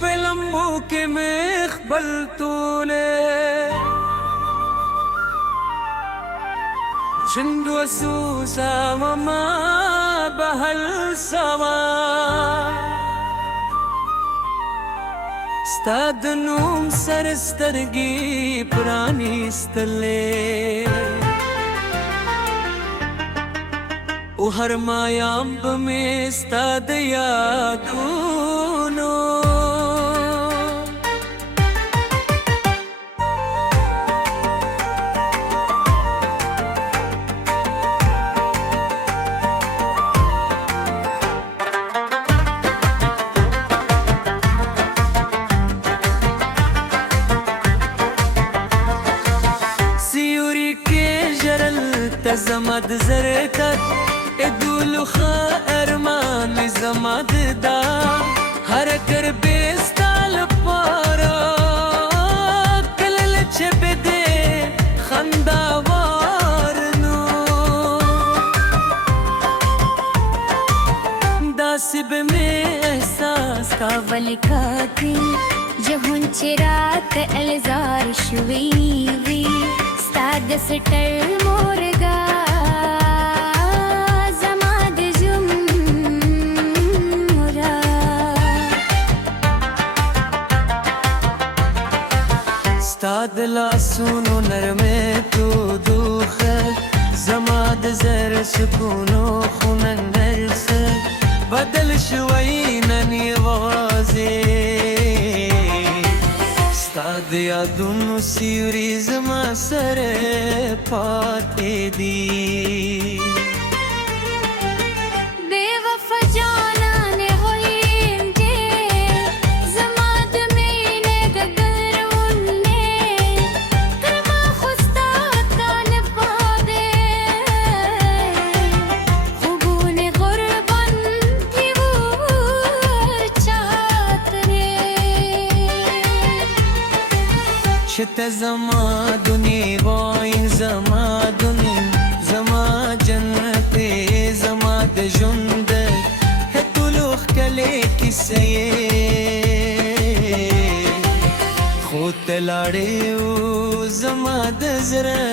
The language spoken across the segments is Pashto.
पे लम्बू के मेखबल तूने شندو سوسا وما بهل سوا ستاد نوم سرسترگی پرانی استلے او هر مایامب میں ستاد یادونو زمد زرکت ادولو خا ارمان زمد دا هر کر بیستال پارا کلل چه بده خنداوارنو داسب میں احساس کا ولکاتی جہن چرات الزار شویوی ستاد سٹر مورگا ستاد لاسونو نرمه تو دوخه زماد زر سکونو خونن نرسه بدل شوی ننی وازی ستاد یادونو سیوری زما سر پاتے دی شت زما دنی واین زما دنی زما جنت زما د ژوند هتلوخ کله کیسه خو تلاړې زما د زړه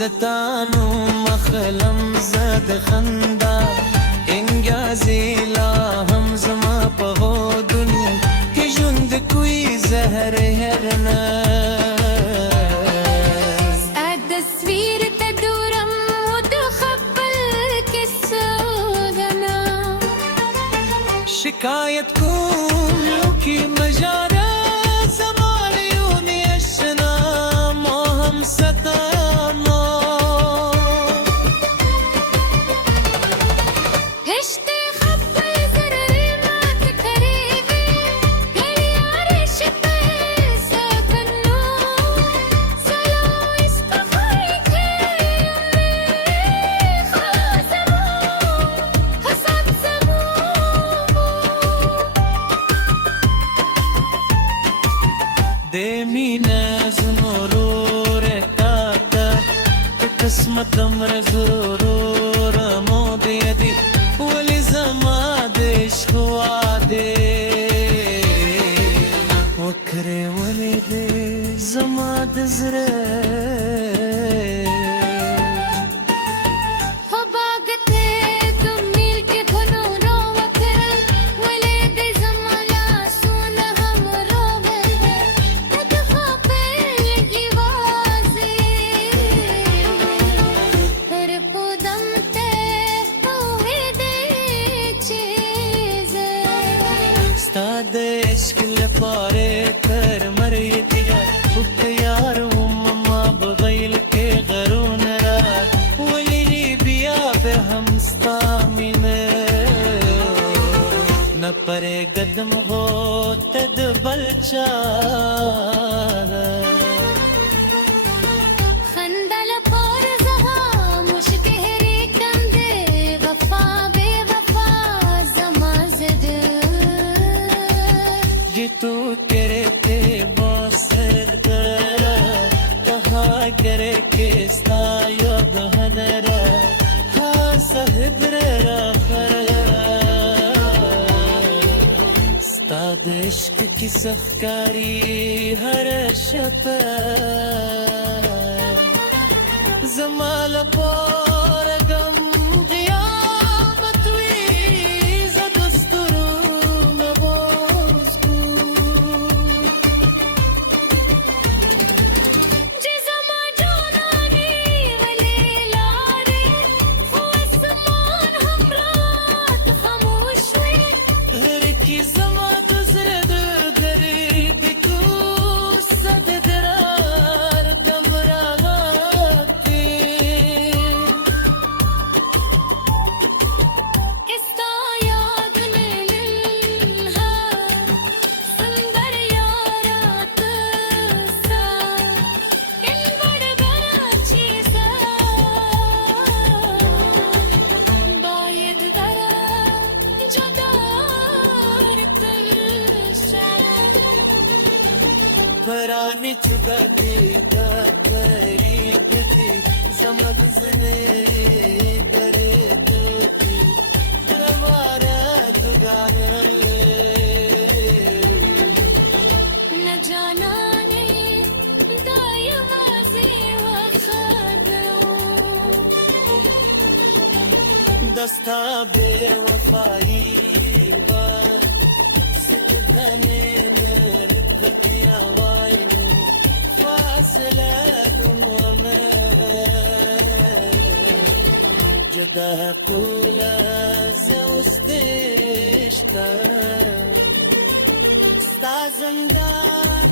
ستانو مخلم زد خندا انگازی لا هم زما پهو دنیا که جند کوئی زهر هرنا تصویر تدورم ودخبل کسودنا شکایت کن کی مجارا زمان یونی اشنا موهم ستا قسمت امر ضرور مود یدی ولی زما دش خواده وکره ولی دی زما دزره ستاد عشق لپاره تر مریدیا خود یار و مما بغیل سخکاری هر شپه زمال پارگم قیامت وی ز دستورو نواز کن جزما جانانی ولی لاری خو اسمان هم رات خاموش وی هر کی زما گذرد غریب کو صد درار دمراغاتی استا یاد لیلها سندر یارات سا این بڑبڑا چیزا باید برا جدار کلشا پرانی چگاتی تا قریب تھی سمجھنے درے دوتی روارا دگانے न जाना ने दायवाज़ी वफ़ादों दस्ता बेवफाई बार ستدھنے نربتیا وائنو فاصلة وما جدا قولا زوستشتا ستا زندان